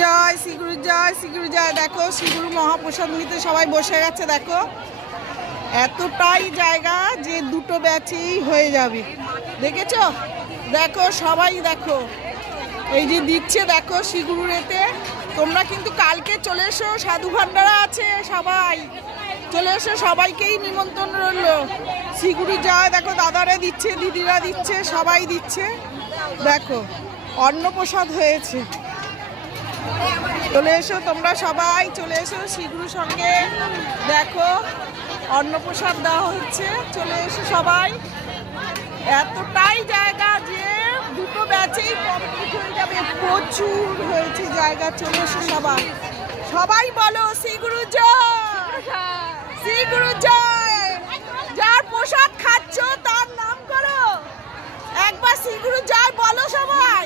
জয়, শ্রীগুরু জয়, শ্রীগুরু জয়। দেখো শ্রীগুরু মহাপ্রসাদ নিতে সবাই বসে গেছে। দেখো এতটাই জায়গা যে দুটো ব্যাচেই হয়ে যাবে। দেখেছো? দেখো সবাই দেখো এই যে দিচ্ছে, দেখো শ্রীগুরুর এতে। তোমরা কিন্তু কালকে চলে এসো, সাধু ভান্ডারা আছে, সবাই চলে এসো, সবাইকেই নিমন্ত্রণ রইল। শ্রীগুরু জয়। দেখো দাদারা দিচ্ছে, দিদিরা দিচ্ছে, সবাই দিচ্ছে। দেখো অন্নপ্রসাদ হয়েছে, চলে এসো তোমরা সবাই, চলে এসো শ্রীগুরুর সঙ্গে। দেখো অন্নপ্রসাদ দেওয়া হচ্ছে, চলে এসো সবাই। এতটাই জায়গা যে দুটো ব্যাচেই কমপ্লিট হয়ে যাবে, প্রচুর হয়েছে জায়গা। চলে এসো সবাই, সবাই বলো শ্রীগুরু জয়, শ্রীগুরু জয়। যার প্রসাদ খাচ্ছ তার নাম করো, একবার শ্রীগুরু জয় বলো সবাই।